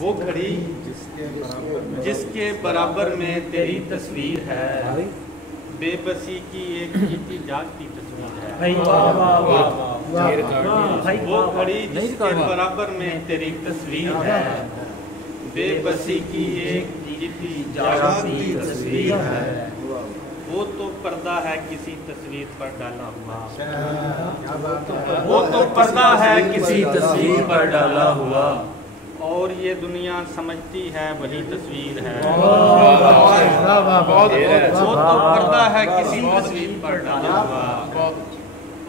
वो घड़ी जिसके बराबर में तेरी तस्वीर है, बेबसी की एक जीती जागती तस्वीर है। वो घड़ी जिसके बराबर में तेरी तस्वीर है, बेबसी की एक जीती जागती तस्वीर है। वो तो पर्दा है किसी तस्वीर पर डाला हुआ, वो तो पर्दा है किसी तस्वीर पर डाला हुआ, और ये दुनिया समझती है वही तस्वीर है। वो तो पर्दा है किसी तस्वीर पर डाला हुआ,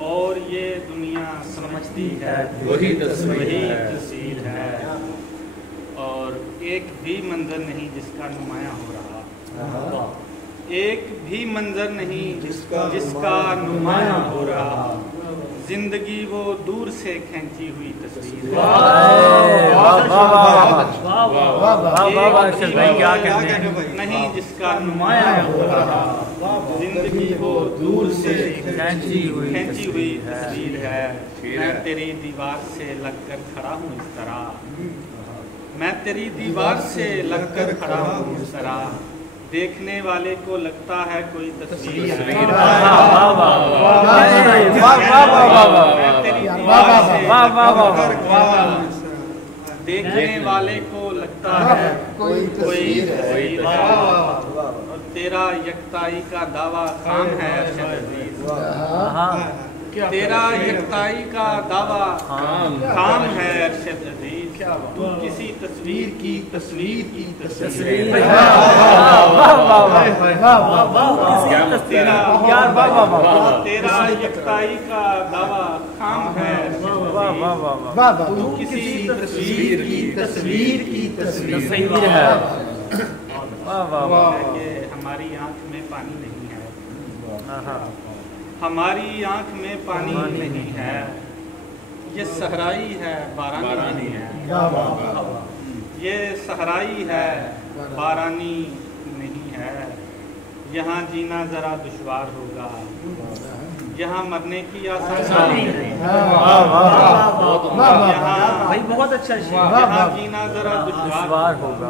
और ये दुनिया समझती है वही तस्वीर है। और एक भी मंजर नहीं जिसका नुमाया हो रहा, एक भी मंजर नहीं जिसका नुमाया हो रहा, जिंदगी वो दूर से खींची हुई तस्वीर है। नहीं जिसका नुमाया हो रहा, जिंदगी वो दूर से खींची हुई तस्वीर है। मैं तेरी दीवार से लगकर खड़ा हूँ इस तरह, मैं तेरी दीवार से लगकर खड़ा हूँ इस तरह, देखने वाले को लगता है कोई तस्वीर है। देखने वाले को लगता है कोई तस्वीर है। और तेरा यकताई का दावा खाम है अरशद अजीज, तेरा यकताई का दावा खाम है अरशद अजीज। तू किसी तस्वीर की तेरा यकताई का दावा खाम है, तू किसी तस्वीर की तस्वीर है। हमारी आंख में पानी नहीं है, हमारी आंख में पानी नहीं है, ये सहराई है बारानी नहीं है, ये सहराई है बारानी नहीं है। यहाँ जीना जरा दुश्वार होगा, यहाँ मरने की आसानी नहीं है। भाई बहुत अच्छा, यहाँ जीना जरा दुश्वार होगा,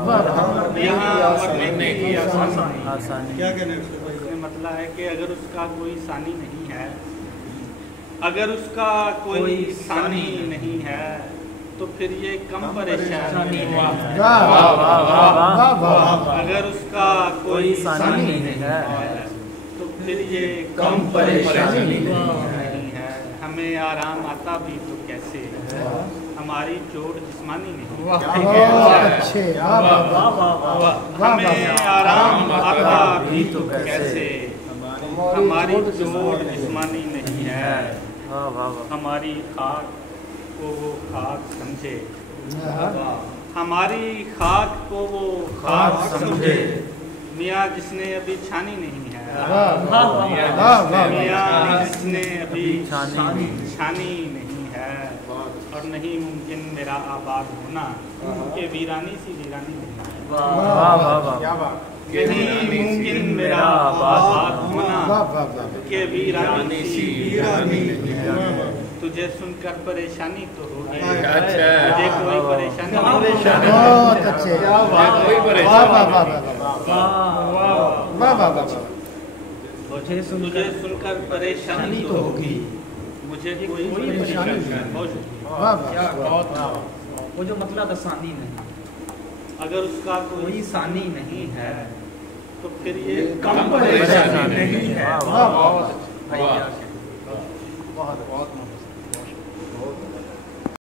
यहाँ मरने की आसानी। क्या कहने मतलब है कि अगर उसका कोई सानी नहीं है, अगर उसका कोई सानी नहीं है, तो फिर ये कम परेशानी है। अगर उसका कोई सानी नहीं है, तो फिर ये कम परेशानी नहीं है। हमें आराम आता भी तो कैसे, हमारी चोट जिस्मानी नहीं। हमें आराम आता भी तो कैसे, हमारी चोट जिस्मानी नहीं है। हमारी खाक को वो खाक समझे, हमारी खाक को वो खाक समझे। मियाँ जिसने अभी छानी नहीं है, मियाँ जिसने अभी छानी नहीं है, और नहीं मुमकिन मेरा आबाद होना कि वीरानी सी वीरानी नहीं है। नहीं मुमकिन मेरा आबाद होना कि वीरानी सी वीरानी नहीं है। तुझे सुनकर परेशानी तो होगी, मुझे कोई परेशानी बहुत अच्छे, तुझे सुनकर परेशानी तो होगी, मुझे कोई परेशानी। वो जो मतलब सानी नहीं, अगर उसका कोई सानी नहीं है, तो फिर ये कम परेशानी नहीं है। बहुत